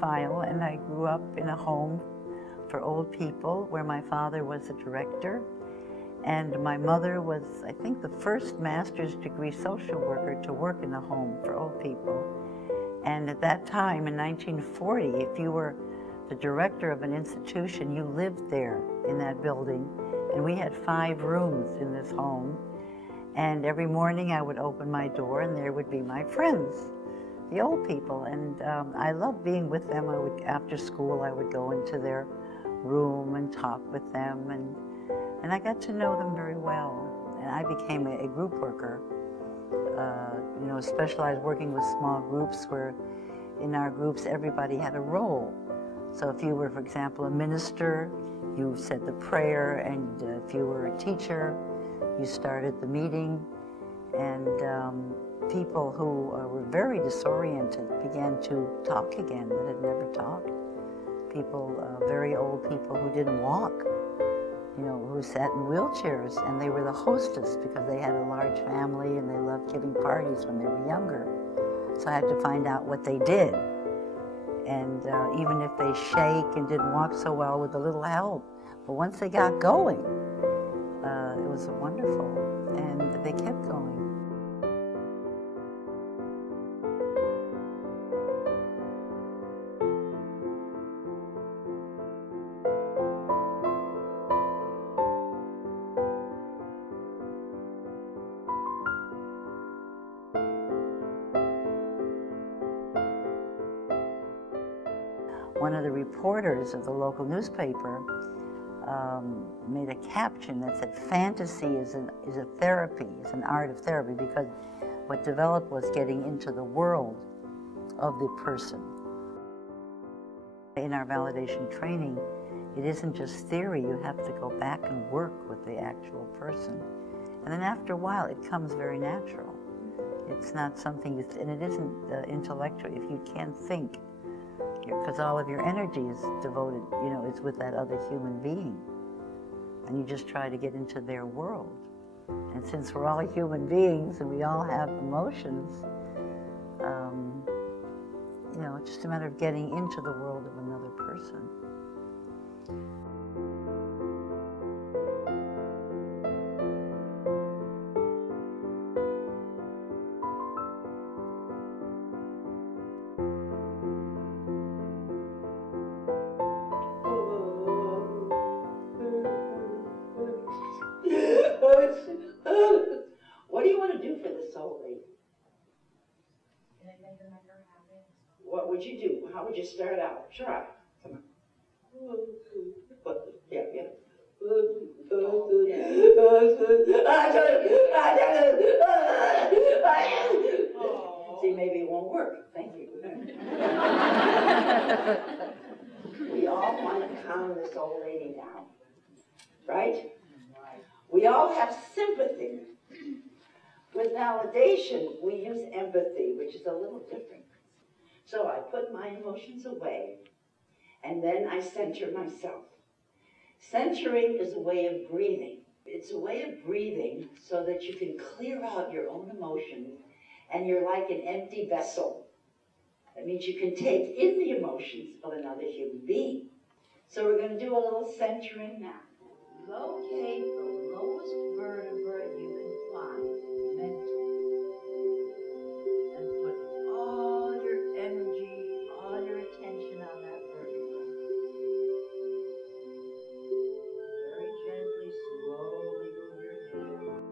file, and I grew up in a home for old people where my father was a director, and my mother was, I think, the first master's degree social worker to work in a home for old people. And at that time, in 1940, if you were the director of an institution, you lived there in that building. And we had 5 rooms in this home. And every morning I would open my door and there would be my friends, the old people. And I loved being with them. After school, I would go into their room and talk with them. And I got to know them very well. And I became a group worker, you know, specialized working with small groups where in our groups everybody had a role. So if you were, for example, a minister, you said the prayer, and if you were a teacher, you started the meeting. And people who were very disoriented began to talk again that had never talked. People, very old people who didn't walk, you know, who sat in wheelchairs, and they were the hostess because they had a large family and they loved giving parties when they were younger. So I had to find out what they did. And even if they shake and didn't walk so well, with a little help. But once they got going, it was wonderful, and they kept going. One of the reporters of the local newspaper made a caption that said, "Fantasy is a therapy, is an art of therapy," because what developed was getting into the world of the person. In our validation training, it isn't just theory. You have to go back and work with the actual person. And then after a while, it comes very natural. It's not something and it isn't intellectual. If you can't think, because all of your energy is devoted, you know, it's with that other human being. And you just try to get into their world. And since we're all human beings and we all have emotions, you know, it's just a matter of getting into the world of another person. What do you want to do for this old lady? What would you do? How would you start out? Try. Come on. Yeah, yeah. See, maybe it won't work. Thank you. We all want to calm this old lady down, right? We all have sympathy. With validation, we use empathy, which is a little different. So I put my emotions away, and then I center myself. Centering is a way of breathing. It's a way of breathing so that you can clear out your own emotions, and you're like an empty vessel. That means you can take in the emotions of another human being. So we're going to do a little centering now. Locate the lowest vertebra you can find mentally, and put all your energy, all your attention on that vertebra. Very gently, slowly move your hand.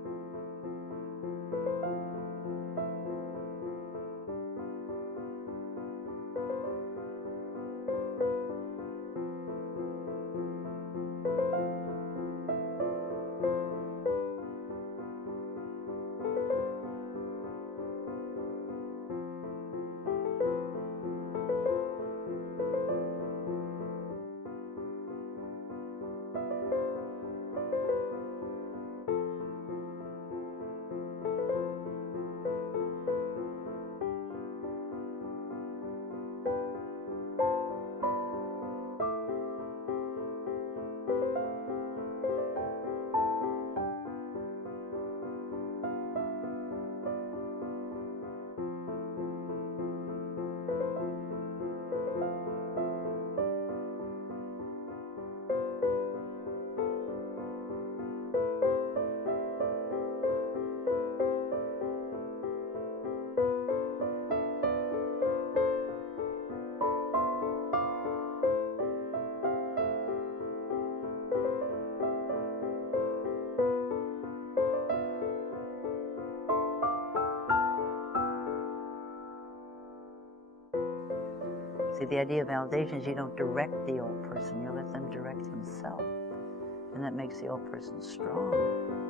See, the idea of validation is you don't direct the old person, you let them direct themselves. And that makes the old person strong.